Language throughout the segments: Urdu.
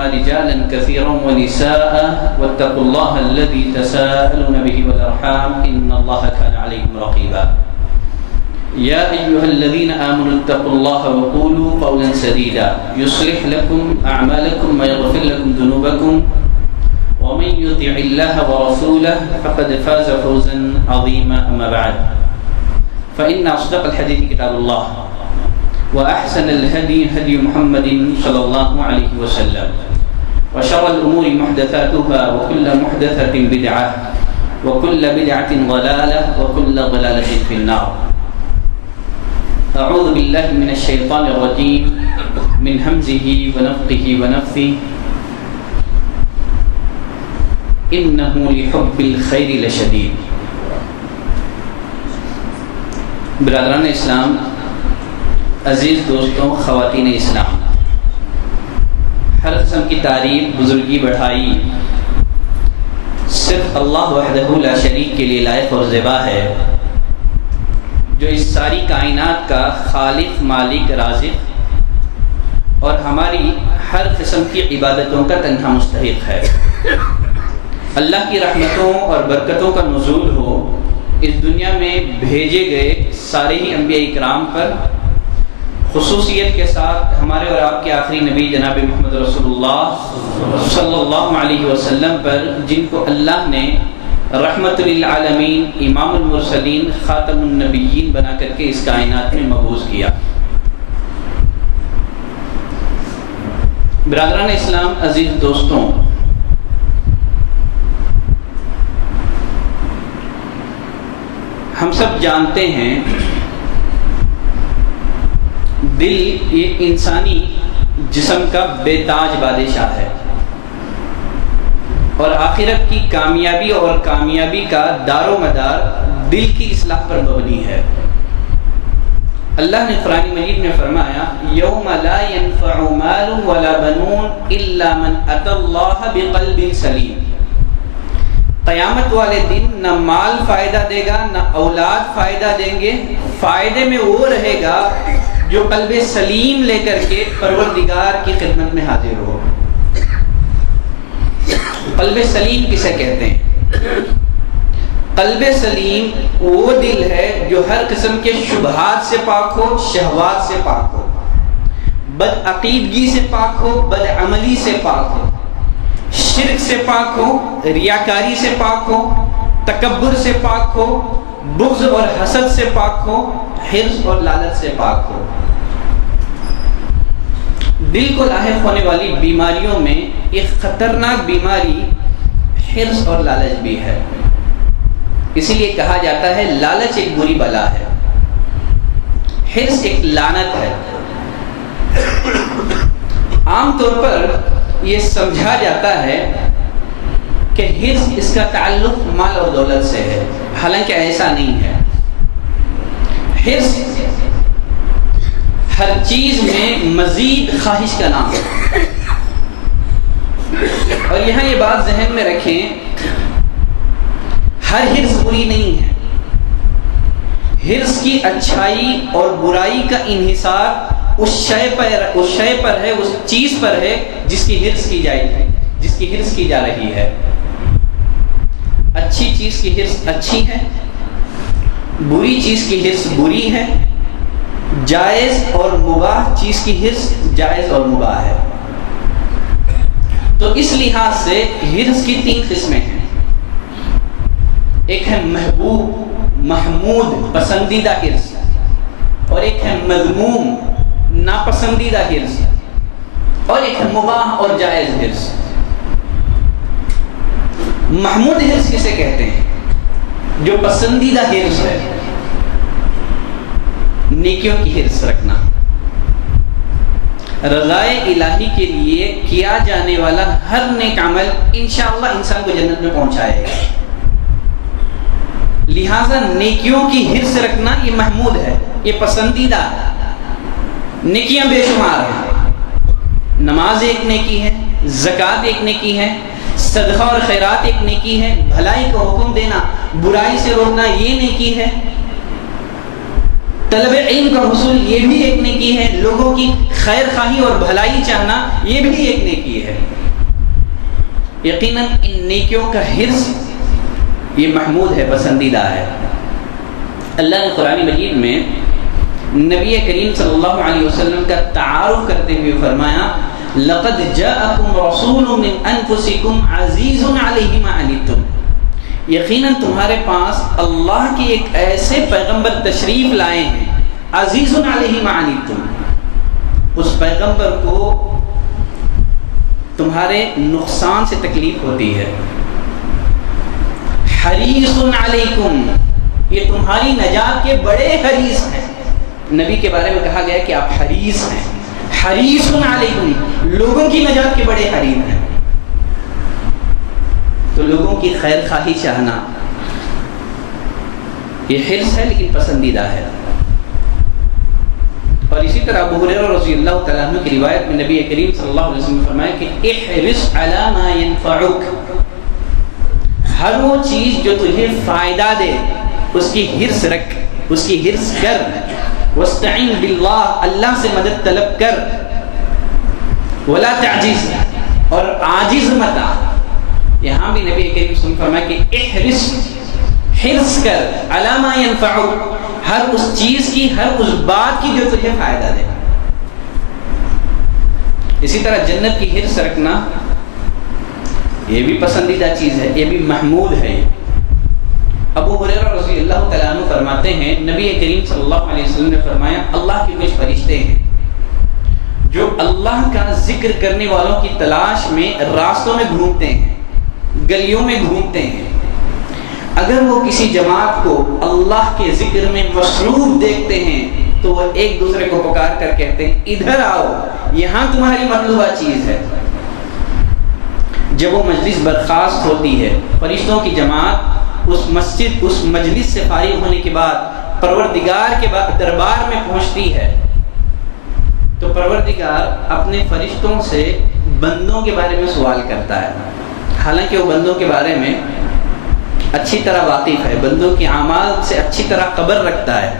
منهما رجالا كثيرا ونساء واتقوا الله الذي تساءلون به والأرحام إن الله كان عليكم رقيبا يا أيها الذين آمنوا اتقوا الله وقولوا قولا سديدا يصلح لكم أعمالكم ويغفر لكم ذنوبكم ومن يطع الله ورسوله فقد فاز فوزا عظيما أما بعد فإن أصدق الحديث كتاب الله وأحسن الهدي هدي محمد صلى الله عليه وسلم وشر الأمور محدثاتها وكل محدثة بدعة وكل بدعة ضلالة وكل ضلالة في النار أعوذ بالله من الشيطان الرجيم من همزه ونفخه ونفثه إنه لحب الخير لشديد. برادران اسلام، عزیز دوستوں، خواتین اسلام، ہر قسم کی تعریف، بزرگی، بڑھائی صرف اللہ وحدہ لا شریک کے لیے لائق اور زیبا ہے، جو اس ساری کائنات کا خالق، مالک، رازق اور ہماری ہر قسم کی عبادتوں کا تنہا مستحق ہے۔ اللہ کی رحمتوں اور برکتوں کا نزول ہو اس دنیا میں بھیجے گئے سارے ہی انبیاء اکرام پر، خصوصیت کے ساتھ ہمارے اور آپ کے آخری نبی جناب محمد رسول اللہ صلی اللہ علیہ وسلم پر، جن کو اللہ نے رحمت للعالمین، امام المرسلین، خاتم النبیین بنا کر کے اس کائنات میں مبعوث کیا۔ برادران اسلام، عزیز دوستوں، ہم سب جانتے ہیں دل یہ انسانی جسم کا بے تاج بادشاہ ہے، اور آخرت کی کامیابی اور کامیابی کا دار و مدار دل کی اصلاح پر مبنی ہے۔ اللہ نے قرآن مجید میں فرمایا یوم لا ينفع مال ولا بنون الا من اتى اللہ بقلب سلیم۔ قیامت والے دن نہ مال فائدہ دے گا، نہ اولاد فائدہ دیں گے، فائدے میں وہ رہے گا جو قلب سلیم لے کر کے پروردگار کی خدمت میں حاضر ہو۔ قلب سلیم کسے کہتے ہیں؟ قلب سلیم وہ دل ہے جو ہر قسم کے شبہات سے پاک ہو، شہوات سے پاک ہو، بد عقیدگی سے پاک ہو، بد عملی سے پاک ہو، شرک سے پاک ہو، ریاکاری سے پاک ہو، تکبر سے پاک ہو، بغض اور حسد سے پاک ہو، حرص اور لالچ سے پاک ہو۔ دل کو لاحق ہونے والی بیماریوں میں ایک خطرناک بیماری حرص اور لالچ بھی ہے۔ اسی لیے کہا جاتا ہے لالچ ایک بری بلا ہے، حرص ایک لعنت ہے۔ عام طور پر یہ سمجھا جاتا ہے کہ حرص اس کا تعلق مال اور دولت سے ہے، حالانکہ ایسا نہیں ہے۔ حرص ہر چیز میں مزید خواہش کا نام ہے، اور یہاں یہ بات ذہن میں رکھیں، ہر حرص بری نہیں ہے۔ حرص کی اچھائی اور برائی کا انحصار اس شے پر ہے، اس چیز پر ہے جس کی حرص کی جا رہی ہے۔ اچھی چیز کی حرص اچھی ہے، بری چیز کی حرص بری ہے، جائز اور مباح چیز کی حرص جائز اور مباح ہے۔ تو اس لحاظ سے حرص کی 3 قسمیں ہیں۔ ایک ہے محبوب، محمود، پسندیدہ حرص، اور ایک ہے مذموم، ناپسندیدہ حرص، اور ایک ہے مباح اور جائز حرص۔ محمود حرص کسے کہتے ہیں؟ جو پسندیدہ حرص ہے، نیکیوں کی حرص رکھنا، رضائے الہی کے لیے کیا جانے والا ہر نیک عمل انشاءاللہ انسان کو جنت میں پہنچائے گا۔ لہذا نیکیوں کی حرص رکھنا یہ محمود ہے، یہ پسندیدہ ہے۔ نیکیاں بے شمار ہیں، نماز ایک نیکی ہے، زکوٰۃ ایک نیکی ہے، صدقہ اور خیرات ایک نیکی ہے، بھلائی کا حکم دینا، برائی سے روکنا یہ نیکی ہے۔ طلب علم کا حصول یہ بھی ایک نیکی ہے، لوگوں کی خیر خواہی اور بھلائی چاہنا یہ بھی ایک نیکی ہے۔ یقیناً ان نیکیوں کا حرص یہ محمود ہے، پسندیدہ ہے۔ اللہ نے قرآن مجید میں نبی کریم صلی اللہ علیہ وسلم کا تعارف کرتے ہوئے فرمایا لقد جاءکم رسول من انفسکم عزیز علیہ ما عنتم، یقیناً تمہارے پاس اللہ کے ایک ایسے پیغمبر تشریف لائے ہیں، عزیز علیہ ما عنتم، اس پیغمبر کو تمہارے نقصان سے تکلیف ہوتی ہے، حریص علیکم، یہ تمہاری نجات کے بڑے حریص ہیں۔ نبی کے بارے میں کہا گیا کہ آپ حریص ہیں، حریص علیکم، لوگوں کی نجات کے بڑے حریص ہیں۔ تو لوگوں کی خیر خواہی چاہنا یہ حرص ہے، لیکن پسندیدہ ہے۔ اور اسی طرح ابو ہریرہ رضی اللہ تعالیٰ عنہ کی روایت میں نبی کریم صلی اللہ علیہ وسلم نے فرمایا کہ احرص علی ما ينفعک، ہر وہ چیز جو تجھے فائدہ دے اس کی حرص رکھ، اس کی حرص کر، واستعین باللہ، اللہ سے مدد طلب کر، ولا تعجز، اور عاجز مت آ۔ یہاں بھی نبی کریم صلی اللہ علیہ وسلم نے فرمایا کہ احرص، حرص کر، علی ما ينفعک، ہر اس چیز کی، ہر اس بات کی جو تجھے فائدہ دے۔ اسی طرح جنت کی حرص رکھنا یہ بھی پسندیدہ چیز ہے، یہ بھی محمود ہے۔ ابو ہریرہ رضی اللہ تعالیٰ عنہ فرماتے ہیں نبی کریم صلی اللہ علیہ وسلم نے فرمایا اللہ کے کچھ فرشتے ہیں جو اللہ کا ذکر کرنے والوں کی تلاش میں راستوں میں گھومتے ہیں، گلیوں میں گھومتے ہیں۔ اگر وہ کسی جماعت کو اللہ کے ذکر میں مصروف دیکھتے ہیں تو وہ ایک دوسرے کو پکار کر کہتے ہیں ادھر آؤ، یہاں تمہاری مطلوبہ چیز ہے۔ جب وہ مجلس برخاست ہوتی ہے، فرشتوں کی جماعت اس مسجد، اس مجلس سے فارغ ہونے کے بعد پروردگار کے دربار میں پہنچتی ہے، تو پروردگار اپنے فرشتوں سے بندوں کے بارے میں سوال کرتا ہے۔ حالانکہ وہ بندوں کے بارے میں اچھی طرح واقف ہے، بندوں کے اعمال سے اچھی طرح خبر رکھتا ہے،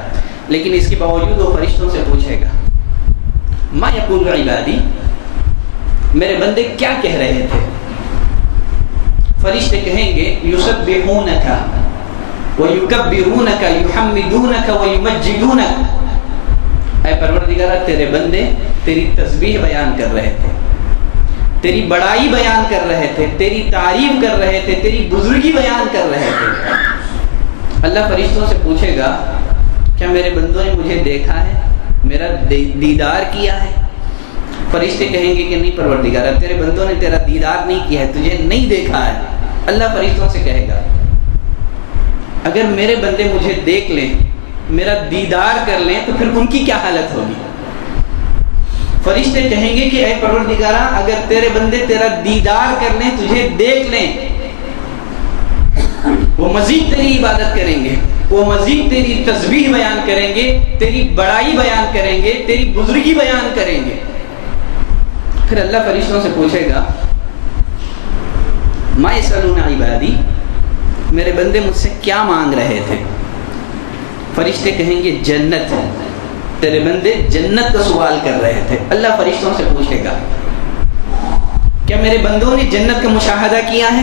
لیکن اس کے باوجود وہ فرشتوں سے پوچھے گا ما یقول عبادی، میرے بندے کیا کہہ رہے تھے؟ فرشتے کہیں گے یسبحونک ویکبرونک یحمدونک ویمجدونک، اے پروردگار تیرے بندے تیری تسبیح بیان کر رہے تھے، تیری بڑائی بیان کر رہے تھے، تیری تعریف کر رہے تھے، تیری بزرگی بیان کر رہے تھے۔ اللہ فرشتوں سے پوچھے گا کیا میرے بندوں نے مجھے دیکھا ہے، میرا دیدار کیا ہے؟ فرشتے کہیں گے کہ نہیں پروردگار، تیرے بندوں نے تیرا دیدار نہیں کیا ہے، تجھے نہیں دیکھا ہے۔ اللہ فرشتوں سے کہے گا اگر میرے بندے مجھے دیکھ لیں، میرا دیدار کر لیں، تو پھر ان کی کیا حالت ہوگی؟ فرشتے کہیں گے کہ اے پروردگارہ اگر تیرے بندے تیرا دیدار کر لیں، تجھے دیکھ لیں، وہ مزید تیری عبادت کریں گے، وہ مزید تیری تسبیح بیان کریں گے، تیری بڑائی بیان کریں گے، تیری بزرگی بیان کریں گے۔ پھر اللہ فرشتوں سے پوچھے گا ما یسألون عبادی، میرے بندے مجھ سے کیا مانگ رہے تھے؟ فرشتے کہیں گے جنت، تیرے بندے جنت کا سوال کر رہے تھے۔ اللہ فرشتوں سے پوچھے گا کیا میرے بندوں نے جنت کا مشاہدہ کیا ہے؟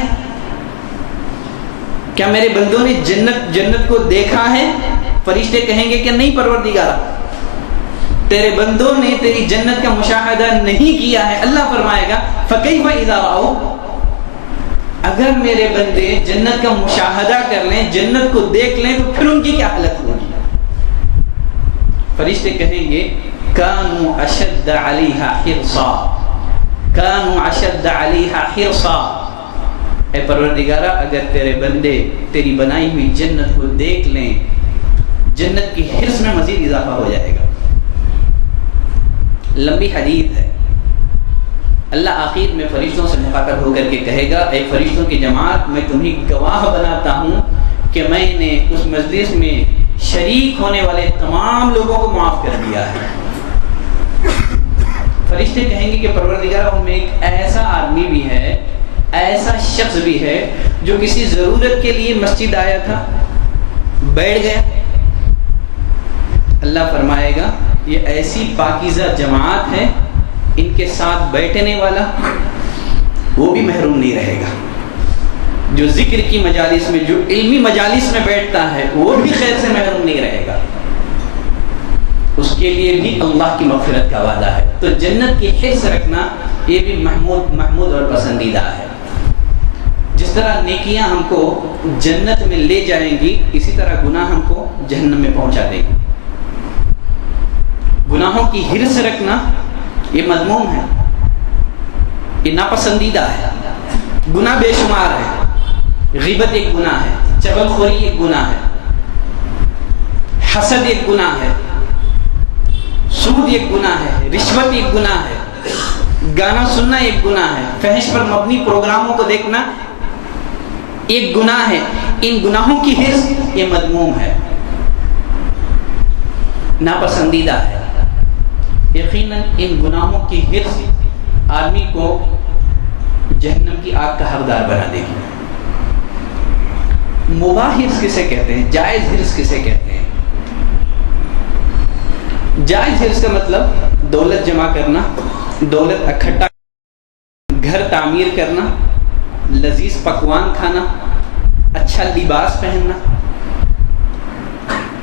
کیا میرے بندوں نے جنت کو دیکھا ہے؟ فرشتے کہیں گے کہ نہیں پروردگار، تیرے بندوں نے تیری جنت کا مشاہدہ نہیں کیا ہے۔ اللہ فرمائے گا فَكَيْفَ إِذَا رَأَوْا، اگر میرے بندے جنت کا مشاہدہ کر لیں، جنت کو دیکھ لیں، تو پھر ان کی کیا حالت ہوگی؟ فرشتے کہیں گے کانوا اشد علیہا حرصا، کانوا اشد علیہا حرصا، اے پروردگارہ اگر تیرے بندے تیری بنائی ہوئی جنت کو دیکھ لیں، جنت کی حرص میں مزید اضافہ ہو جائے گا۔ لمبی حدیث ہے۔ اللہ آخر میں فرشتوں سے مخاطب ہو کر کے کہے گا اے فرشتوں کی جماعت، میں تمہیں گواہ بناتا ہوں کہ میں نے اس مجلس میں شریک ہونے والے تمام لوگوں کو معاف کر دیا ہے۔ فرشتے کہیں گے کہ پروردگار ان میں ایک ایسا آدمی بھی ہے، ایسا شخص بھی ہے جو کسی ضرورت کے لیے مسجد آیا تھا، بیٹھ گیا، اللہ فرمائے گا یہ ایسی پاکیزہ جماعت ہے، ان کے ساتھ بیٹھنے والا وہ بھی محروم نہیں رہے گا، جو ذکر کی مجالس میں، جو علمی مجالس میں بیٹھتا ہے وہ بھی خیر سے محروم نہیں رہے گا، اس کے لیے بھی اللہ کی مغفرت کا وعدہ ہے۔ تو جنت کی حرص رکھنا یہ بھی محمود اور پسندیدہ ہے۔ جس طرح نیکیاں ہم کو جنت میں لے جائیں گی، اسی طرح گناہ ہم کو جہنم میں پہنچا دے گی۔ گناہوں کی حرص رکھنا یہ مذموم ہے، یہ ناپسندیدہ ہے۔ گناہ بے شمار ہے، غیبت ایک گناہ ہے، چغل خوری ایک گناہ ہے، حسد ایک گناہ ہے، سود ایک گناہ ہے، رشوت ایک گناہ ہے، گانا سننا ایک گناہ ہے، فحش پر مبنی پروگراموں کو دیکھنا ایک گناہ ہے۔ ان گناہوں کی حرص یہ مذموم ہے، ناپسندیدہ ہے۔ یقیناً ان گناہوں کی حرص آدمی کو جہنم کی آگ کا حقدار بنا دے گی۔ مباح حرص کسے کہتے ہیں؟ جائز حرص کسے کہتے ہیں؟ جائز حرص کا مطلب دولت جمع کرنا، دولت اکٹھا، گھر تعمیر کرنا، لذیذ پکوان کھانا، اچھا لباس پہننا،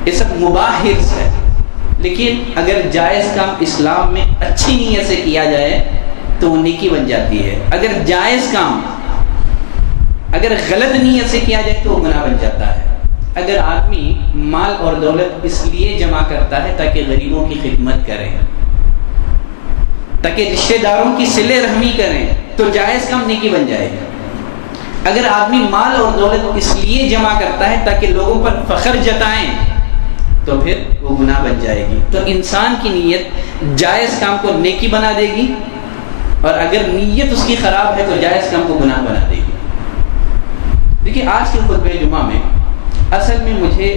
یہ سب مباح حرص ہے۔ لیکن اگر جائز کام اسلام میں اچھی نیت سے کیا جائے تو وہ نیکی بن جاتی ہے، اگر جائز کام اگر غلط نیت سے کیا جائے تو وہ گناہ بن جاتا ہے۔ اگر آدمی مال اور دولت اس لیے جمع کرتا ہے تاکہ غریبوں کی خدمت کرے، تاکہ رشتہ داروں کی صلہ رحمی کریں، تو جائز کام نیکی بن جائے گا۔ اگر آدمی مال اور دولت اس لیے جمع کرتا ہے تاکہ لوگوں پر فخر جتائیں تو پھر وہ گناہ بن جائے گی۔ تو انسان کی نیت جائز کام کو نیکی بنا دے گی، اور اگر نیت اس کی خراب ہے تو جائز کام کو گناہ بنا دے گی۔ دیکھیے آج کے خطبہ جمعہ میں اصل میں مجھے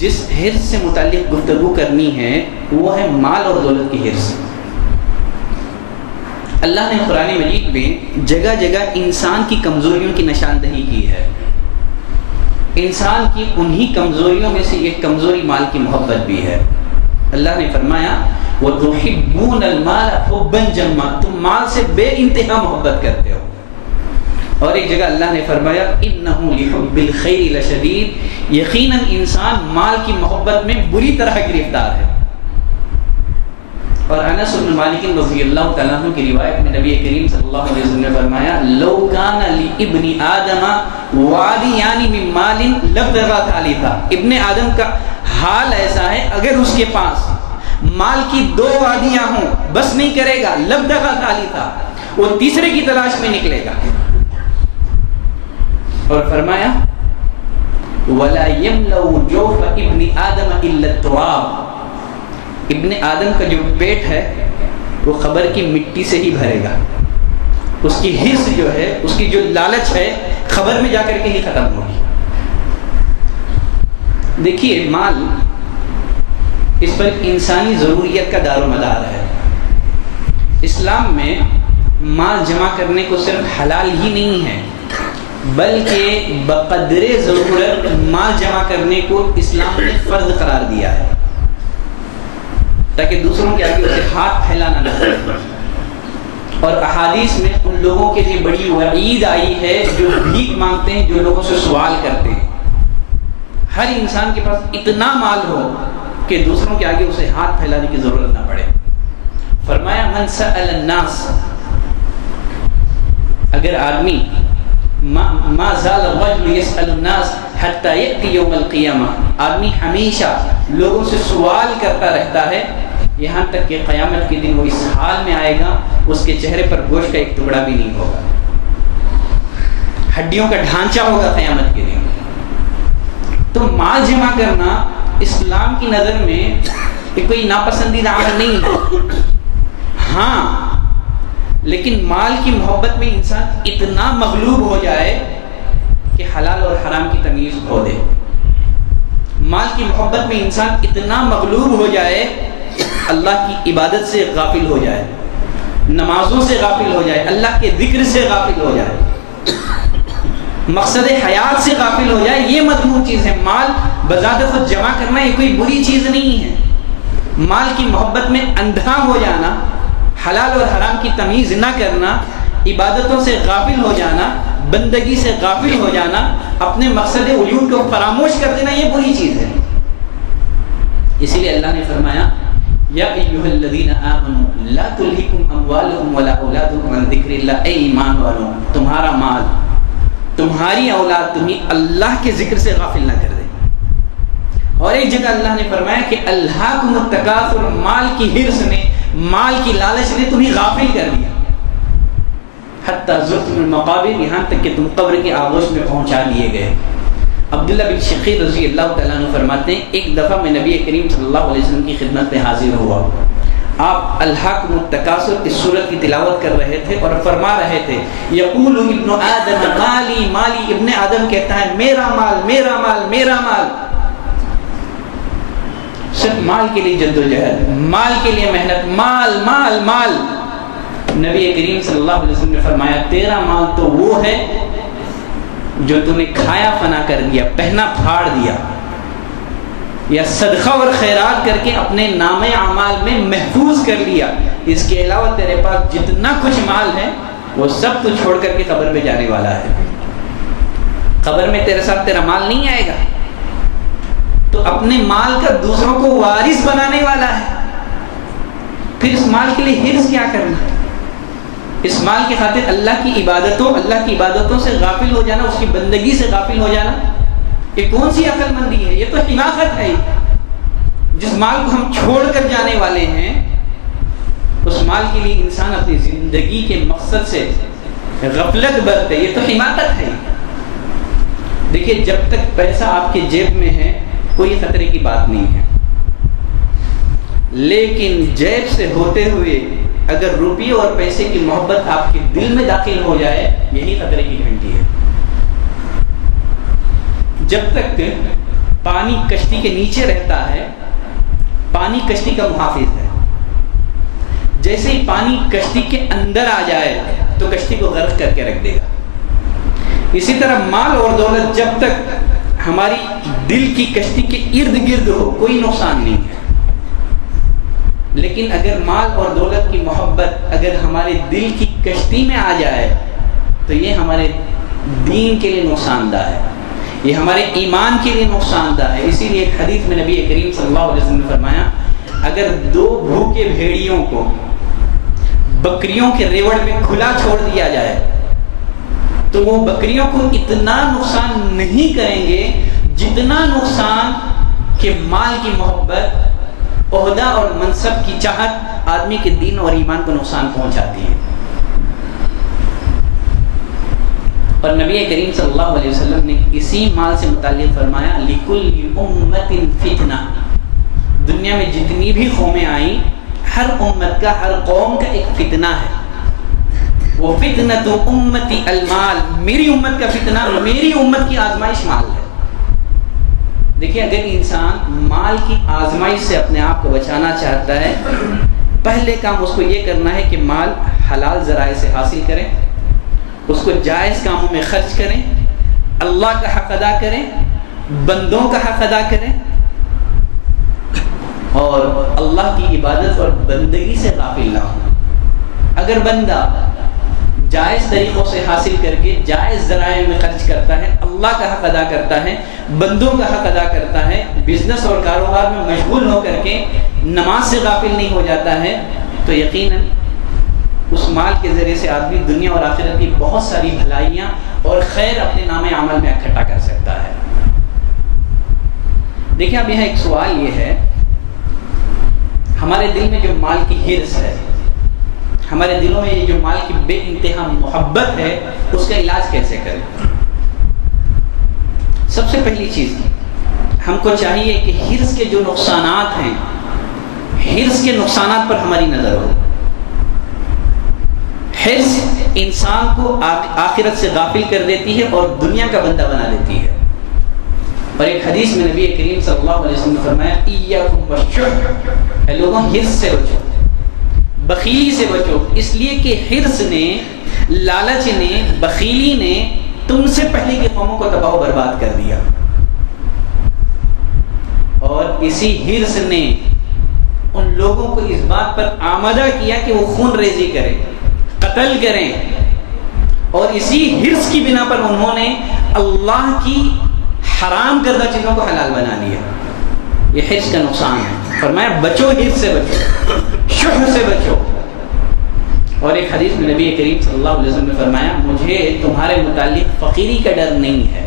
جس حرص سے متعلق گفتگو کرنی ہے وہ ہے مال اور دولت کی حرص۔ اللہ نے قرآن مجید میں جگہ جگہ انسان کی کمزوریوں کی نشاندہی کی ہے۔ انسان کی انہی کمزوریوں میں سے ایک کمزوری مال کی محبت بھی ہے۔ اللہ نے فرمایا وَتُحِبُّونَ الْمَالَ حُبًّا جَمًّا، تم مال سے بے انتہا محبت کرتے ہو۔ اور ایک جگہ اللہ نے فرمایا اِنَّهُ لِحُبِّ الْخَيْرِ لَشَدِيدٌ، یقیناً انسان مال کی محبت میں بری طرح گرفتار ہے۔ اور انس بن مالک رضی اللہ تعالیٰ عنہ کی روایت میں نبی کریم صلی اللہ علیہ وسلم نے فرمایا لو کان لابن آدم وادیان من مال لابتغى ثالثا، ابن آدم کا حال ایسا ہے اگر اس کے پاس مال کی 2 وادیاں ہوں بس نہیں کرے گا، لابتغى ثالثا، وہ تیسرے کی تلاش میں نکلے گا۔ اور فرمایا ولا يملأ جوف ابن آدم الا التراب، ابن آدم کا جو پیٹ ہے وہ قبر کی مٹی سے ہی بھرے گا، اس کی حرص جو ہے، اس کی جو لالچ ہے قبر میں جا کر کے ہی ختم ہوگی۔ دیکھیے مال اس پر انسانی ضروریت کا دار و مدار ہے۔ اسلام میں مال جمع کرنے کو صرف حلال ہی نہیں ہے بلکہ بقدر ضرورت مال جمع کرنے کو اسلام نے فرض قرار دیا ہے، تاکہ دوسروں کے آگے اسے ہاتھ پھیلانا نہ پڑے۔ اور احادیث میں ان لوگوں کے لیے بڑی وعید آئی ہے جو بھیک مانگتے ہیں، جو لوگوں سے سوال کرتے ہیں۔ ہر انسان کے پاس اتنا مال ہو کہ دوسروں کے آگے اسے ہاتھ پھیلانے کی ضرورت نہ پڑے۔ فرمایا من سأل الناس، اگر آدمی ما زال الرجل يسأل الناس حتى يأتي يوم القيامة، آدمی ہمیشہ لوگوں سے سوال کرتا رہتا ہے یہاں تک کہ قیامت کے دن وہ اس حال میں آئے گا اس کے چہرے پر گوشت کا ایک ٹکڑا بھی نہیں ہوگا، ہڈیوں کا ڈھانچہ ہوگا قیامت کے دن۔ تو مال جمع کرنا اسلام کی نظر میں یہ کوئی ناپسندیدہ عمل نہیں ہے، ہاں لیکن مال کی محبت میں انسان اتنا مغلوب ہو جائے کہ حلال اور حرام کی تمیز کھو دے۔ مال کی محبت میں انسان اتنا مغلوب ہو جائے اللہ کی عبادت سے غافل ہو جائے، نمازوں سے غافل ہو جائے، اللہ کے ذکر سے غافل ہو جائے، مقصد حیات سے غافل ہو جائے۔ یہ مذموم چیز ہے۔ مال بذات خود جمع کرنا یہ کوئی بری چیز نہیں ہے، مال کی محبت میں اندھا ہو جانا، حلال اور حرام کی تمیز نہ کرنا، عبادتوں سے غافل ہو جانا، بندگی سے غافل ہو جانا، اپنے مقصد وجود کو فراموش کر دینا، یہ بری چیز ہے۔ اسی لیے اللہ نے فرمایا یا ایھا الذین آمنوا لا تلہکم اموالکم ولا اولادکم عن ذکر اللہ، اے ایمان والوں تمہارا مال، تمہاری اولاد تمہیں اللہ کے ذکر سے غافل نہ کر دے۔ اور ایک جگہ اللہ نے فرمایا کہ الہاکم التکاثر، مال کی حرص نے، مال کی لالچ نے تمہیں غافل کر دیا، حتی زرتم المقابر، یہاں تک کہ تم قبر کے آغوش میں پہنچا دیے گئے۔ عبداللہ بن شقیق رضی اللہ تعالیٰ عنہ فرماتے ہیں ایک دفعہ میں نبی کریم صلی اللہ علیہ وسلم کی خدمت میں حاضر ہوا، آپ الہاکم التکاثر اس سورت کی تلاوت کر رہے تھے اور فرما رہے تھے یقول ابن آدم مالی مالی، ابن آدم کہتا ہے میرا مال میرا مال میرا مال، صرف مال کے لیے جدوجہد، مال کے لیے محنت، مال مال مال۔ نبی کریم صلی اللہ علیہ وسلم نے فرمایا تیرا مال تو وہ ہے جو تو نے کھایا فنا کر دیا، پہنا پھاڑ دیا، یا صدقہ اور خیرات کر کے اپنے نام اعمال میں محفوظ کر لیا۔ اس کے علاوہ تیرے پاس جتنا کچھ مال ہے وہ سب تو چھوڑ کر کے قبر میں جانے والا ہے، قبر میں تیرے ساتھ تیرا مال نہیں آئے گا، تو اپنے مال کا دوسروں کو وارث بنانے والا ہے۔ پھر اس مال کے لیے حرص کیا کرنا، اس مال کی خاطر اللہ کی عبادتوں سے غافل ہو جانا، اس کی بندگی سے غافل ہو جانا، یہ کون سی عقل مندی ہے؟ یہ تو حماقت ہے۔ جس مال کو ہم چھوڑ کر جانے والے ہیں اس مال کے لیے انسان اپنی زندگی کے مقصد سے غفلت برتے، یہ تو حماقت ہے۔ دیکھیے جب تک پیسہ آپ کے جیب میں ہے کوئی خطرے کی بات نہیں ہے، لیکن جیب سے ہوتے ہوئے اگر روپیے اور پیسے کی محبت آپ کے دل میں داخل ہو جائے، یہی خطرے کی گھنٹی ہے۔ جب تک پانی کشتی کے نیچے رہتا ہے، پانی کشتی کا محافظ ہے، جیسے ہی پانی کشتی کے اندر آ جائے تو کشتی کو غرق کر کے رکھ دے گا۔ اسی طرح مال اور دولت جب تک ہماری دل کی کشتی کے ارد گرد ہو کوئی نقصان نہیں ہے، لیکن اگر مال اور دولت کی محبت اگر ہمارے دل کی کشتی میں آ جائے تو یہ ہمارے دین کے لیے نقصان دہ ہے، یہ ہمارے ایمان کے لیے نقصان دہ ہے۔ اسی لیے ایک حدیث میں نبی کریم صلی اللہ علیہ وسلم نے فرمایا اگر دو بھوکے بھیڑیوں کو بکریوں کے ریوڑ میں کھلا چھوڑ دیا جائے تو وہ بکریوں کو اتنا نقصان نہیں کریں گے جتنا نقصان کہ مال کی محبت، عہدہ اور منصب کی چاہت آدمی کے دین اور ایمان کو نقصان پہنچاتی ہے۔ اور نبی کریم صلی اللہ علیہ وسلم نے اسی مال سے متعلق فرمایا لِكُلِّ أُمَّةٍ فِتْنَةٌ، دنیا میں جتنی بھی قومیں آئیں ہر امت کا، ہر قوم کا ایک فتنہ ہے، وہ فِتْنَةُ أُمَّتِ المال، میری امت کا فتنہ، میری امت کی آزمائش مال ہے۔ دیکھیں اگر انسان مال کی آزمائش سے اپنے آپ کو بچانا چاہتا ہے، پہلے کام اس کو یہ کرنا ہے کہ مال حلال ذرائع سے حاصل کریں، اس کو جائز کاموں میں خرچ کریں، اللہ کا حق ادا کریں، بندوں کا حق ادا کریں، اور اللہ کی عبادت اور بندگی سے غافل نہ ہوں۔ اگر بندہ جائز طریقوں سے حاصل کر کے جائز ذرائع میں خرچ کرتا ہے، اللہ کا حق ادا کرتا ہے، بندوں کا حق ادا کرتا ہے، بزنس اور کاروبار میں مشغول ہو کر کے نماز سے غافل نہیں ہو جاتا ہے، تو یقیناً اس مال کے ذریعے سے آدمی دنیا اور آخرت کی بہت ساری بھلائیاں اور خیر اپنے نام عمل میں اکٹھا کر سکتا ہے۔ دیکھیں اب یہاں ایک سوال یہ ہے، ہمارے دل میں جو مال کی حرص ہے، ہمارے دلوں میں یہ جو مال کی بے انتہا محبت ہے، اس کا علاج کیسے کریں؟ سب سے پہلی چیز ہم کو چاہیے کہ حرص کے جو نقصانات ہیں، حرص کے نقصانات پر ہماری نظر ہو۔ حرص انسان کو آخرت سے غافل کر دیتی ہے اور دنیا کا بندہ بنا دیتی ہے۔ اور ایک حدیث میں نبی کریم صلی اللہ علیہ وسلم نے فرمایا ایاکم والشح، اے لوگوں حرص سے بچو، بخیلی سے بچو، اس لیے کہ حرص نے، لالچ نے، بخیلی نے تم سے پہلے کی قوموں کو تباہ و برباد کر دیا، اور اسی حرص نے لوگوں کو اس بات پر آمادہ کیا کہ وہ خون ریزی کریں، قتل کریں، اور اسی حرص کی بنا پر انہوں نے اللہ کی حرام کردہ چیزوں کو حلال بنا لیا۔ یہ حرص کا نقصان ہے۔ فرمایا بچو، حرص سے بچو، شح سے بچو۔ اور ایک حدیث میں نبی کریم صلی اللہ علیہ وسلم نے فرمایا مجھے تمہارے متعلق فقیری کا ڈر نہیں ہے،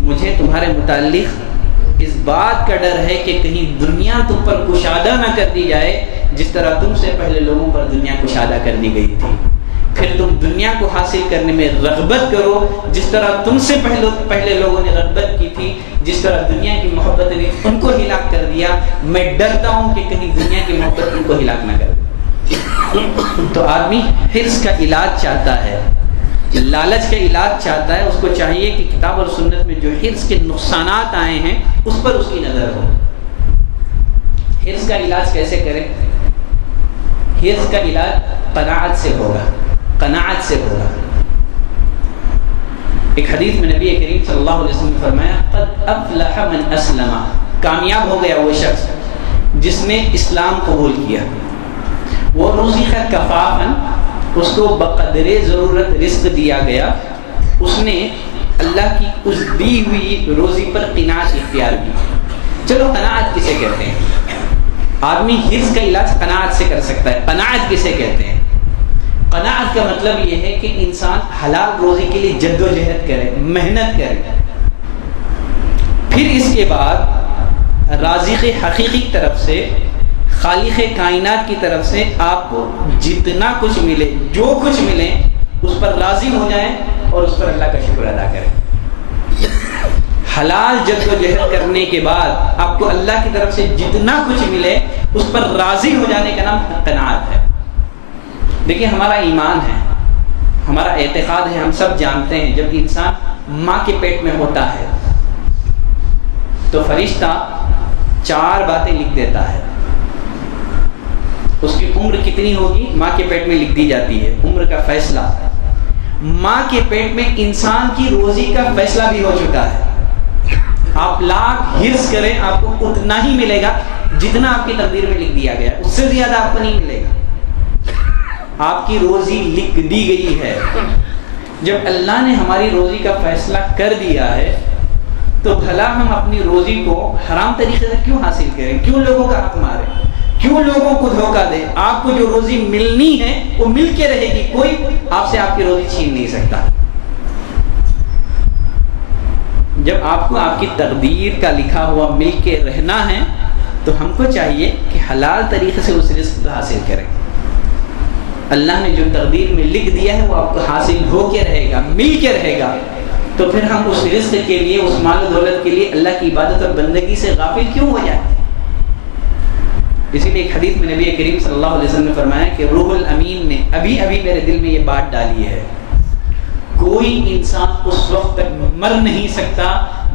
مجھے تمہارے متعلق اس بات کا ڈر ہے کہ کہیں دنیا تم پر کشادہ نہ کر دی جائے جس طرح تم سے پہلے لوگوں پر دنیا کشادہ کر دی گئی تھی، پھر تم دنیا کو حاصل کرنے میں رغبت کرو جس طرح تم سے پہلے لوگوں نے رغبت کی تھی، جس طرح دنیا کی محبت نے ان کو ہلاک کر دیا، میں ڈرتا ہوں کہ کہیں دنیا کی محبت ان کو ہلاک نہ کر دے۔ تو آدمی حرص کا علاج چاہتا ہے، لالچ کا علاج چاہتا ہے، اس کو چاہیے کہ کتاب اور سنت میں جو حرص کے نقصانات آئے ہیں اس پر اس کی نظر ہو۔ حرص کا علاج کیسے کریں؟ حرص کا علاج قناعت سے ہوگا، قناعت سے ہوگا۔ ایک حدیث میں نبی کریم صلی اللہ علیہ وسلم نے فرمایا قد افلح من اسلم، کامیاب ہو گیا وہ شخص جس نے اسلام قبول کیا، وہ رزق کفافا، اس کو بقدر ضرورت رزق دیا گیا، اس نے اللہ کی اس دی ہوئی روزی پر قناعت اختیار کی۔ چلو قناعت کسے کہتے ہیں؟ آدمی حرص کا علاج قناعت سے کر سکتا ہے۔ قناعت کسے کہتے ہیں؟ قناعت کا مطلب یہ ہے کہ انسان حلال روزی کے لیے جد و جہد کرے، محنت کرے، پھر اس کے بعد رازق حقیقی کی طرف سے، خالق کائنات کی طرف سے آپ کو جتنا کچھ ملے، جو کچھ ملے اس پر راضی ہو جائیں اور اس پر اللہ کا شکر ادا کریں۔ حلال جد و جہد کرنے کے بعد آپ کو اللہ کی طرف سے جتنا کچھ ملے اس پر راضی ہو جانے کا نام قناعت ہے۔ دیکھیں ہمارا ایمان ہے، ہمارا اعتقاد ہے، ہم سب جانتے ہیں جب انسان ماں کے پیٹ میں ہوتا ہے تو فرشتہ 4 باتیں لکھ دیتا ہے۔ اس کی عمر کتنی ہوگی ماں کے پیٹ میں لکھ دی جاتی ہے، عمر کا فیصلہ۔ ماں کے پیٹ میں انسان کی روزی کا فیصلہ بھی ہو چکا ہے۔ آپ لاکھ حرص کریں آپ کو اتنا ہی ملے گا جتنا آپ کی تقدیر میں لکھ دیا گیا، اس سے زیادہ آپ کو نہیں ملے گا۔ آپ کی روزی لکھ دی گئی ہے۔ جب اللہ نے ہماری روزی کا فیصلہ کر دیا ہے تو بھلا ہم اپنی روزی کو حرام طریقے سے کیوں حاصل کریں؟ کیوں لوگوں کا حق ماریں؟ کیوں لوگوں کو دھوکہ دے؟ آپ کو جو روزی ملنی ہے وہ مل کے رہے گی، کوئی آپ سے آپ کی روزی چھین نہیں سکتا۔ جب آپ کو آپ کی تقدیر کا لکھا ہوا مل کے رہنا ہے تو ہم کو چاہیے کہ حلال طریقے سے اس رزق کو حاصل کریں۔ اللہ نے جو تقدیر میں لکھ دیا ہے وہ آپ کو حاصل ہو کے رہے گا، مل کے رہے گا، تو پھر ہم اس رزق کے لیے، اس مال و دولت کے لیے اللہ کی عبادت اور بندگی سے غافل کیوں ہو جائیں؟ اسی لیے ایک حدیث میں نبی کریم صلی اللہ علیہ وسلم نے فرمایا کہ روح الامین نے ابھی میرے دل میں یہ بات ڈالی ہے، کوئی انسان اس وقت تک مر نہیں سکتا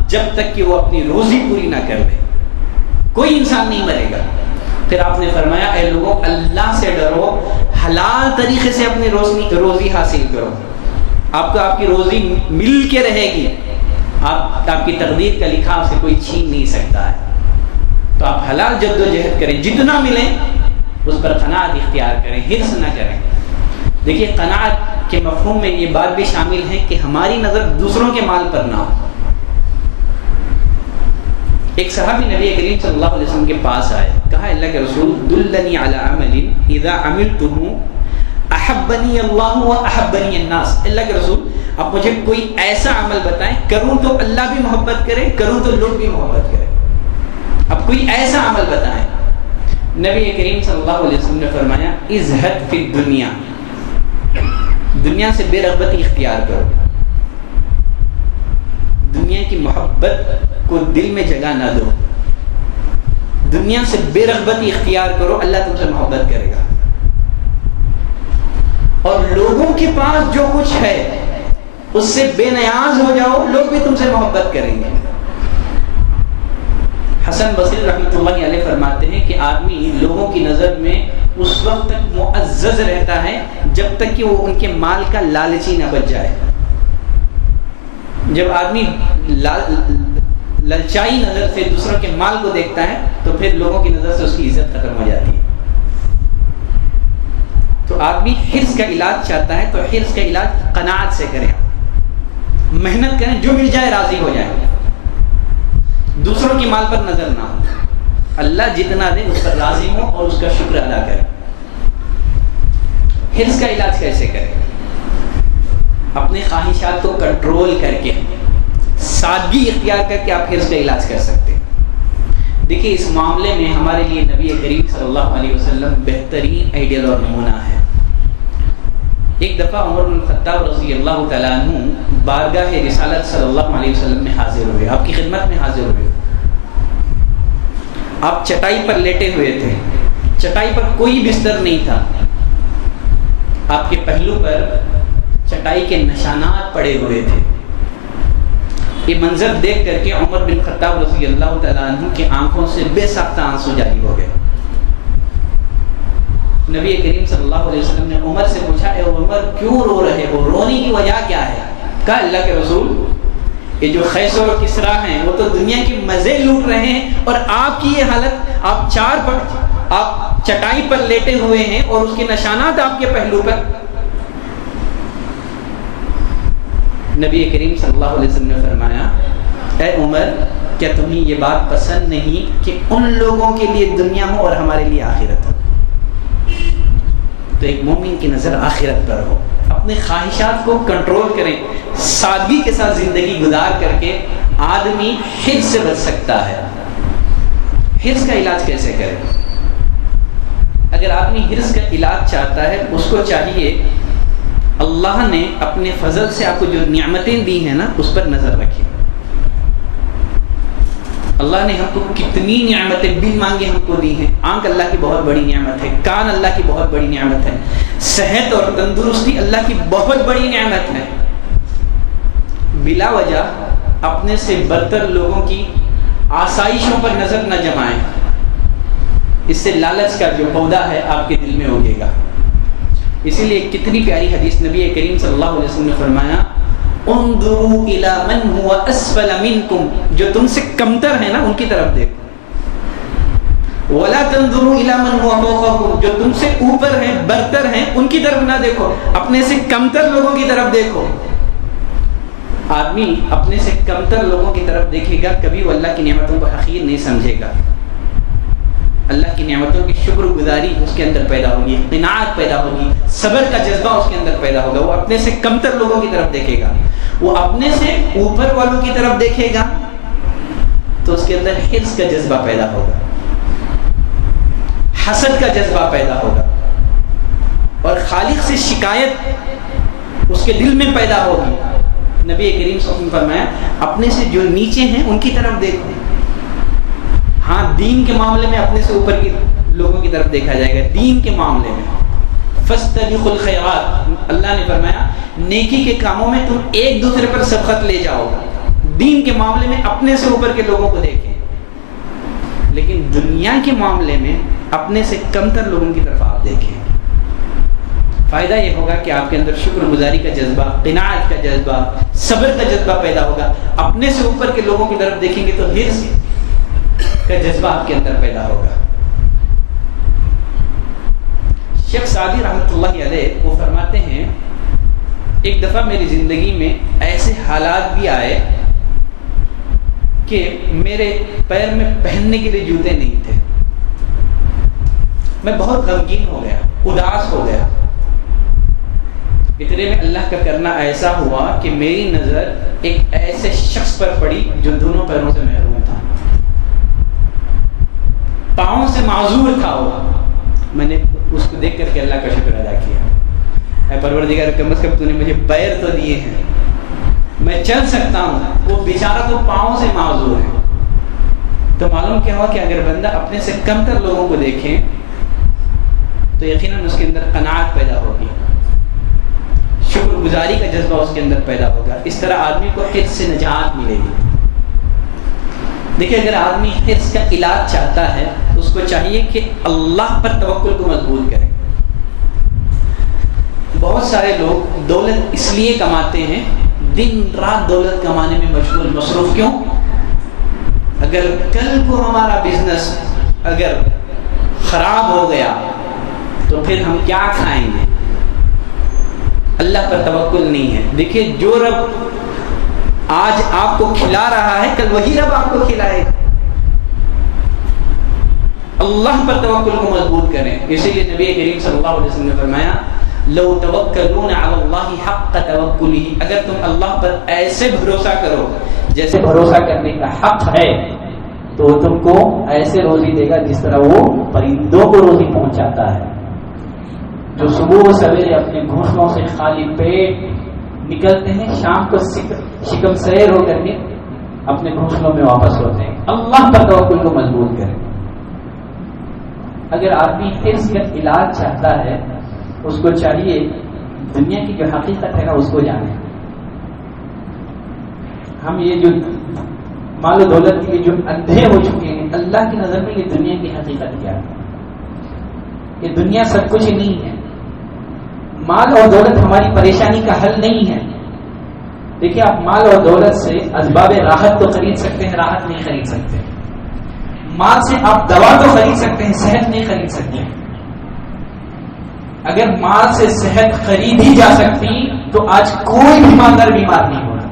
جب تک کہ وہ اپنی روزی پوری نہ کر لے۔ کوئی انسان نہیں مرے گا۔ پھر آپ نے فرمایا اے لوگوں اللہ سے ڈرو، حلال طریقے سے اپنی روزی حاصل کرو، آپ کو آپ کی روزی مل کے رہے گی، آپ کی تقدیر کا لکھا آپ سے کوئی چھین نہیں سکتا ہے۔ تو آپ حلال جد و جہد کریں، جتنا ملے اس پر قناعت اختیار کریں، حرص نہ کریں۔ دیکھیے قناعت کے مفہوم میں یہ بات بھی شامل ہے کہ ہماری نظر دوسروں کے مال پر نہ ہو۔ ایک صحابی نبی کریم صلی اللہ علیہ وسلم کے پاس آئے، کہا اللہ کے رسول دلنی علی عمل اذا عملته احبنی اللہ و احبنی الناس۔ اللہ کے رسول آپ مجھے کوئی ایسا عمل بتائیں کروں تو اللہ بھی محبت کرے، کروں تو لوگ بھی محبت کرے، اب کوئی ایسا عمل بتائیں۔ نبی کریم صلی اللہ علیہ وسلم نے فرمایا ازہد فی الدنیا، دنیا سے بے رغبتی اختیار کرو، دنیا کی محبت کو دل میں جگہ نہ دو، دنیا سے بے رغبتی اختیار کرو، اللہ تم سے محبت کرے گا۔ اور لوگوں کے پاس جو کچھ ہے اس سے بے نیاز ہو جاؤ، لوگ بھی تم سے محبت کریں گے۔ حسن بصری رحمۃ اللہ علیہ فرماتے ہیں کہ آدمی لوگوں کی نظر میں اس وقت تک معزز رہتا ہے جب تک کہ وہ ان کے مال کا لالچی نہ بچ جائے۔ جب آدمی للچائی نظر سے دوسروں کے مال کو دیکھتا ہے تو پھر لوگوں کی نظر سے اس کی عزت ختم ہو جاتی ہے. تو آدمی حرص کا علاج چاہتا ہے تو حرص کا علاج قناعت سے کریں, محنت کریں, جو مل جائے راضی ہو جائیں, دوسروں کی مال پر نظر نہ ہو, اللہ جتنا دے اس پر راضی ہو اور اس کا شکر ادا کریں. حرص کا علاج کیسے کریں؟ اپنے خواہشات کو کنٹرول کر کے, سادگی اختیار کر کے آپ حرص کا علاج کر سکتے ہیں. دیکھیے اس معاملے میں ہمارے لیے نبی کریم صلی اللہ علیہ وسلم بہترین آئیڈیل اور نمونہ ہے. ایک دفعہ عمر بن الخطاب رضی اللہ تعالیٰ عنہ بارگاہ رسالت صلی اللہ علیہ وسلم میں حاضر ہوئے, آپ کی خدمت میں حاضر ہوئے. آپ چٹائی پر لیٹے ہوئے تھے, چٹائی پر کوئی بستر نہیں تھا, آپ کے پہلو پر چٹائی کے نشانات پڑے ہوئے تھے. یہ منظر دیکھ کر کے عمر بن خطاب رضی اللہ تعالیٰ عنہ کی آنکھوں سے بے ساختہ آنسو جاری ہو گئے. نبی کریم صلی اللہ علیہ وسلم نے عمر سے پوچھا, اے عمر کیوں رو رہے ہو, رونے کی وجہ کیا ہے؟ کہا اللہ کے رسول, یہ جو خیسر و کسرا ہیں وہ تو دنیا کے مزے لوٹ رہے ہیں اور آپ کی یہ حالت, آپ چٹائی پر لیٹے ہوئے ہیں اور اس کے نشانات آپ کے پہلو پر. نبی کریم صلی اللہ علیہ وسلم نے فرمایا, اے عمر کیا تمہیں یہ بات پسند نہیں کہ ان لوگوں کے لیے دنیا ہو اور ہمارے لیے آخرت ہو؟ تو ایک مومن کی نظر آخرت پر ہو. اپنے خواہشات کو کنٹرول کریں, سادگی کے ساتھ زندگی گزار کر کے آدمی حرص سے بچ سکتا ہے. حرص کا علاج کیسے کرے؟ اگر آدمی حرص کا علاج چاہتا ہے, اس کو چاہیے اللہ نے اپنے فضل سے آپ کو جو نعمتیں دی ہیں نا اس پر نظر رکھے. اللہ نے ہم کو کتنی نعمتیں بن مانگے ہم کو دی ہیں. آنکھ اللہ کی بہت بڑی نعمت ہے, کان اللہ کی بہت بڑی نعمت ہے, صحت اور تندرستی اللہ کی بہت بڑی نعمت ہے. بلا وجہ اپنے سے برتر لوگوں کی آسائشوں پر نظر نہ جمائیں, اس سے لالچ کا جو پودا ہے آپ کے دل میں اگے گا. اسی لیے کتنی پیاری حدیث نبی کریم صلی اللہ علیہ وسلم نے فرمایا, انظروا الی من هو اسفل منکم, جو تم سے کمتر ہیں نا ان کی طرف دیکھو, ولا تنظروا الی من هو فوقکم, جو تم سے اوپر ہیں برتر ہیں ان کی طرف نہ دیکھو, اپنے سے کمتر لوگوں کی طرف دیکھو. آدمی اپنے سے کمتر لوگوں کی طرف دیکھے گا, کبھی وہ اللہ کی نعمتوں کو حقیر نہیں سمجھے گا. اللہ کی نعمتوں کی شکر گزاری اس کے اندر پیدا ہوگی, قناعت پیدا ہوگی, صبر کا جذبہ اس کے اندر پیدا ہوگا. وہ اپنے سے کمتر لوگوں کی طرف دیکھے گا, وہ اپنے سے اوپر والوں کی طرف دیکھے گا تو اس کے اندر حرص کا جذبہ پیدا ہوگا, حسد کا جذبہ پیدا ہوگا, اور خالق سے شکایت اس کے دل میں پیدا ہوگی. نبی کریم صلی اللہ علیہ وسلم نے فرمایا, اپنے سے جو نیچے ہیں ان کی طرف دیکھو. ہاں دین کے معاملے میں اپنے سے اوپر کی لوگوں کی طرف دیکھا جائے گا. دین کے معاملے میں فاستبقوا الخیرات, اللہ نے فرمایا نیکی کے کاموں میں تم ایک دوسرے پر سبقت لے جاؤ. دین کے معاملے میں اپنے سے اوپر کے لوگوں کو دیکھیں, لیکن دنیا کے معاملے میں اپنے سے کمتر لوگوں کی طرف آپ دیکھیں. فائدہ یہ ہوگا کہ آپ کے اندر شکر گزاری کا جذبہ, قناعت کا جذبہ, صبر کا جذبہ پیدا ہوگا. اپنے سے اوپر کے لوگوں کی طرف دیکھیں گے تو حرص کا جذبہ آپ کے اندر پیدا ہوگا. شیخ سعدی رحمۃ اللہ علیہ وہ فرماتے ہیں, ایک دفعہ میری زندگی میں ایسے حالات بھی آئے کہ میرے پیر میں پہننے کے لیے جوتے نہیں تھے. میں بہت غمگین ہو گیا, اداس ہو گیا. اتنے میں اللہ کا کرنا ایسا ہوا کہ میری نظر ایک ایسے شخص پر پڑی جو دونوں پیروں سے محروم تھا, پاؤں سے معذور تھا. وہ میں نے اس کو دیکھ کر کے اللہ کا شکر ادا کیا, اے پروردگار کم از کم تو نے مجھے پیر تو دیے ہیں, میں چل سکتا ہوں. وہ بیچارہ تو پاؤں سے معذور ہے. تو معلوم کیا ہوا کہ اگر بندہ اپنے سے کمتر لوگوں کو دیکھے تو یقیناً اس کے اندر قناعت پیدا ہوگی, شکر گزاری کا جذبہ اس کے اندر پیدا ہوگا. اس طرح آدمی کو حرص سے نجات ملے گی. دیکھیں اگر آدمی حرص کا علاج چاہتا ہے تو اس کو چاہیے کہ اللہ پر توکل کو مضبوط کرے. بہت سارے لوگ دولت اس لیے کماتے ہیں, دن رات دولت کمانے میں مشغول مصروف. کیوں؟ اگر کل کو ہمارا بزنس اگر خراب ہو گیا تو پھر ہم کیا کھائیں گے؟ اللہ پر توکل نہیں ہے. دیکھیے جو رب آج آپ کو کھلا رہا ہے کل وہی رب آپ کو کھلائے گا. اللہ پر توکل کو مضبوط کریں. اسی لیے نبی کریم صلی اللہ علیہ وسلم نے فرمایا لو توکلون علی اللہ حق توکلہ، اگر تم اللہ پر ایسے بھروسہ کرو جیسے بھروسہ کرنے کا حق ہے تو وہ تم کو ایسے روزی دے گا جس طرح وہ پرندوں کو روزی پہنچاتا ہے، جو صبح و سویرے اپنے گھونسلوں سے خالی پیٹ نکلتے ہیں، شام کو شکم سیر ہو کر کے اپنے گھونسلوں میں واپس ہوتے ہیں. اللہ پر توکل کو مضبوط کریں. اگر آدمی حرص کا علاج چاہتا ہے اس کو چاہیے دنیا کی جو حقیقت ہے نا اس کو جانے. ہم یہ جو مال و دولت کے جو اندھے ہو چکے ہیں، اللہ کی نظر میں یہ دنیا کی حقیقت کیا ہے؟ یہ دنیا سب کچھ نہیں ہے. مال اور دولت ہماری پریشانی کا حل نہیں ہے. دیکھیے آپ مال اور دولت سے اسباب راحت تو خرید سکتے ہیں، راحت نہیں خرید سکتے. مال سے آپ دوا تو خرید سکتے ہیں، صحت نہیں خرید سکتے. اگر مال سے صحت خریدی جا سکتی تو آج کوئی بھی مالدار بیمار نہیں ہوگا.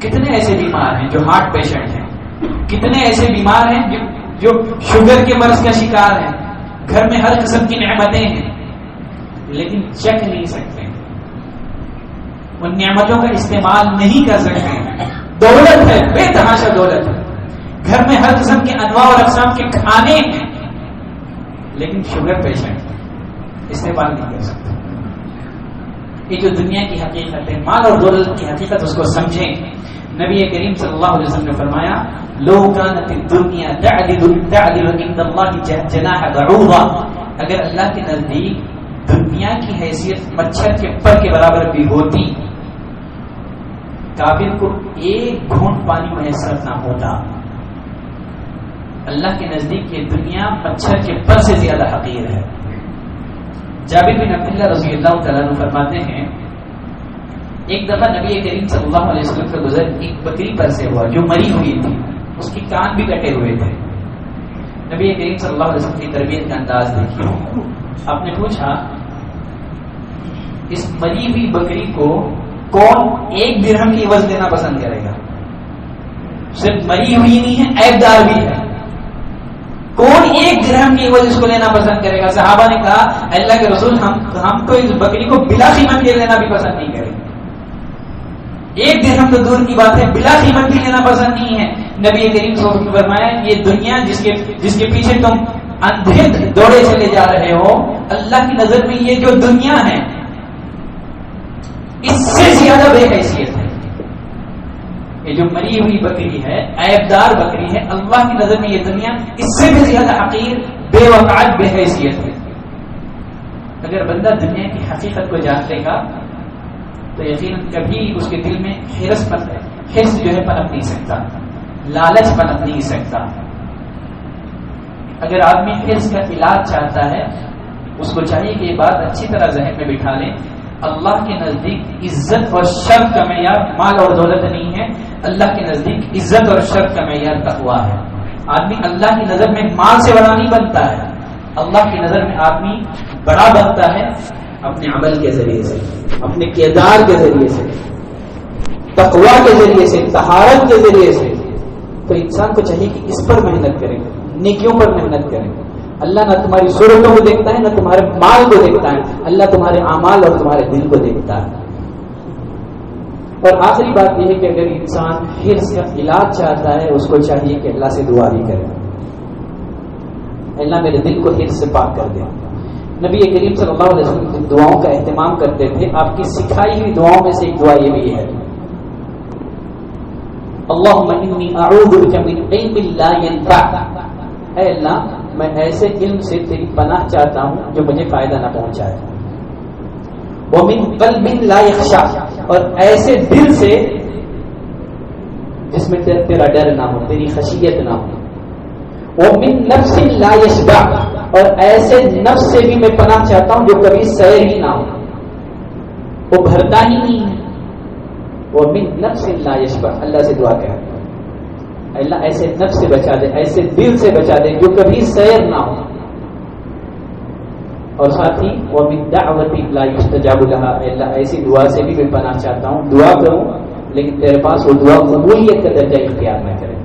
کتنے ایسے بیمار ہیں جو ہارٹ پیشنٹ ہیں، کتنے ایسے بیمار ہیں جو شوگر کے مرض کا شکار ہیں، گھر میں ہر قسم کی نعمتیں ہیں لیکن چکھ نہیں سکتے، ان نعمتوں کا استعمال نہیں کر سکتے. دولت ہے، بے تحاشا دولت ہے، گھر میں ہر قسم کے انواع اور اقسام کے کھانے ہیں لیکن شوگر پیشنٹ استعمال نہیں کر سکتے. یہ جو دنیا کی حقیقت ہے، مال اور دولت کی حقیقت، اس کو سمجھیں. نبی کریم صلی اللہ علیہ وسلم نے فرمایا لو كانت الدنيا تعدل عند الله جناح بعوضة، اگر اللہ کے نزدیک دنیا کی حیثیت مچھر کے پر کے برابر بھی ہوتی، کافر کو ایک گھونٹ پانی میسر نہ ہوتا. اللہ کے نزدیک یہ دنیا مچھر کے پر سے زیادہ حقیر ہے. جابر بن عبداللہ رضی اللہ تعالیٰ عنہ فرماتے ہیں ایک دفعہ نبی کریم صلی اللہ علیہ وسلم کا گزر ایک بکری پر سے ہوا جو مری ہوئی تھی، اس کی کان بھی کٹے ہوئے تھے. نبی کریم صلی اللہ علیہ وسلم کی تربیت کا انداز دیکھیے. آپ نے پوچھا اس مری ہوئی بکری کو کون ایک درہم کی عوض دینا پسند کرے گا؟ صرف مری ہوئی نہیں ہے، عیبدار بھی ہے. کون ایک درہم کی عوض اس کو لینا پسند کرے گا؟ صحابہ نے کہا اللہ کے رسول ہم تو اس بکری کو بلا قیمت کے لینا بھی پسند نہیں کریں. ایک درہم تو دور کی بات ہے، بلا قیمت بھی لینا پسند نہیں ہے. نبی کریم صلی اللہ علیہ وسلم نے فرمایا یہ دنیا جس کے پیچھے تم اندھے دوڑے چلے جا رہے ہو، اللہ کی نظر میں یہ جو دنیا ہے اس سے زیادہ بے حیثیت ہے. یہ جو مری ہوئی بکری ہے، عیبدار بکری ہے، اللہ کی نظر میں یہ دنیا اس سے بھی زیادہ حقیر، بے وقعت، بے حیثیت ہے. اگر بندہ دنیا کی حقیقت کو جان لے گا تو یقیناً کبھی اس کے دل میں حرص جو ہے پنپ نہیں سکتا، لالچ پنپ نہیں سکتا. اگر آدمی حرص کا علاج چاہتا ہے اس کو چاہیے کہ یہ بات اچھی طرح ذہن میں بٹھا لے، اللہ کے نزدیک عزت اور شرف کا معیار مال اور دولت نہیں ہے، اللہ کے نزدیک عزت اور شرف کا معیار تقویٰ ہے. آدمی اللہ کی نظر میں مال سے بڑا نہیں بنتا ہے، اللہ کی نظر میں آدمی بڑا بنتا ہے اپنے عمل کے ذریعے سے، اپنے کردار کے ذریعے سے، تقویٰ کے ذریعے سے، طہارت کے ذریعے سے. تو انسان کو چاہیے کہ اس پر محنت کرے، نیکیوں پر محنت کرے. اللہ نہ تمہاری صورتوں کو دیکھتا ہے نہ تمہارے مال کو دیکھتا ہے، اللہ تمہارے اعمال اور تمہارے دل کو دیکھتا ہے. اور آخری بات یہ ہے کہ اگر انسان حرص کا علاج چاہتا ہے اس کو چاہیے کہ اللہ سے دعا بھی کرے، اللہ میرے دل کو حرص سے پاک کر دے. نبی کریم صلی اللہ علیہ وسلم دعاؤں کا اہتمام کرتے تھے. آپ کی سکھائی ہوئی دعاؤں میں سے ایک دعا یہ بھی ہے اللہم انی اعوذ بک من علم لا ینفع، اے اللہ میں ایسے علم سے تیری پناہ چاہتا ہوں جو مجھے فائدہ نہ پہنچائے. ومن قلب لا یخشع، اور ایسے دل سے جس میں تیرا ڈر نہ ہو، تیری خشیت نہ ہو. ومن نفس لا یشبع، اور ایسے نفس سے بھی میں پناہ چاہتا ہوں جو کبھی سیر ہی نہ ہو، وہ بھرتا ہی نہیں ہے. ومن نفس لا یشبع، اللہ سے دعا کریں اللہ ایسے نفس سے بچا دے، ایسے دل سے بچا دے جو کبھی سیر نہ ہو. اور ساتھ ہی وَمِن دَعْوَةٍ لَا يُسْتَجَابُ لَهَا، اے اللہ ایسی دعا سے بھی میں پناہ چاہتا ہوں، دعا کروں لیکن تیرے پاس وہ دعا قبولیت کا درجہ اختیار نہ کرے.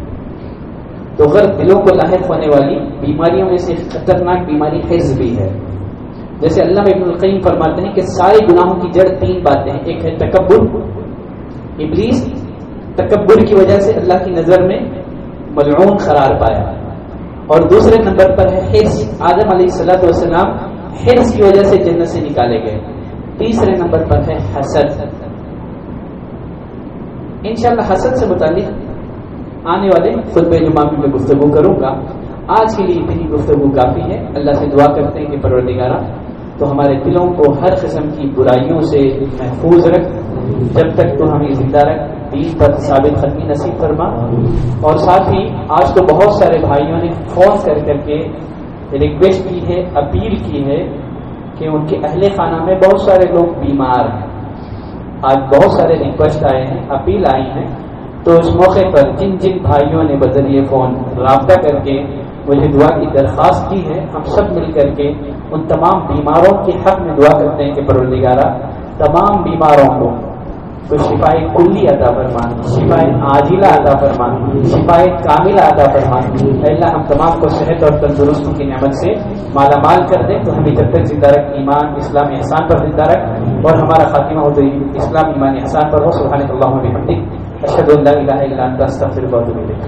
تو غیر دلوں کو لاحق ہونے والی بیماریوں میں سے خطرناک بیماری حرص بھی ہے. جیسے علامہ ابن القیم فرماتے ہیں کہ سارے گناہوں کی جڑ 3 باتیں ہیں. ایک ہے تکبر، ابلیس تکبر کی وجہ سے اللہ کی نظر میں ملعون قرار پایا. اور دوسرے نمبر پر ہے حرص، آدم علیہ الصلوۃ والسلام حرص کی وجہ سے جنت سے نکالے گئے. تیسرے نمبر پر ہے حسد. انشاءاللہ حسد سے متعلق آنے والے خطبہ جمعہ میں گفتگو کروں گا. آج کے لیے اتنی گفتگو کافی ہے. اللہ سے دعا کرتے ہیں کہ پروردگارہ تو ہمارے دلوں کو ہر قسم کی برائیوں سے محفوظ رکھ، جب تک تو ہمیں زندہ رکھ، دین پر ثابت قدمی نصیب فرما. اور ساتھ ہی آج تو بہت سارے بھائیوں نے فون کر کے ریکویسٹ کی ہے، اپیل کی ہے کہ ان کے اہل خانہ میں بہت سارے لوگ بیمار ہیں. آج بہت سارے ریکویسٹ آئے ہیں، اپیل آئی ہیں. تو اس موقع پر جن جن بھائیوں نے بذریعہ فون رابطہ کر کے مجھے دعا کی درخواست کی ہے، ہم سب مل کر کے ان تمام بیماروں کے حق میں دعا کرتے ہیں کہ پروردگارہ تمام بیماروں کو تو شفائے کلی عطا فرما، شفائے عاجلہ عطا فرما، شفائے کاملہ عطا فرما. اللہ ہم تمام کو صحت اور تندرستی کی نعمت سے مالا مال کر دے. تو ہمیں جب تک زندہ رکھ، ایمان اسلام احسان پر زندہ رکھ، اور ہمارا خاتمہ ہو تو اسلام ایمان احسان پر ہو. سبحانک اللہم و بحمدک، اشہد ان لا الہ الا انت، استغفرک و اتوب الیک.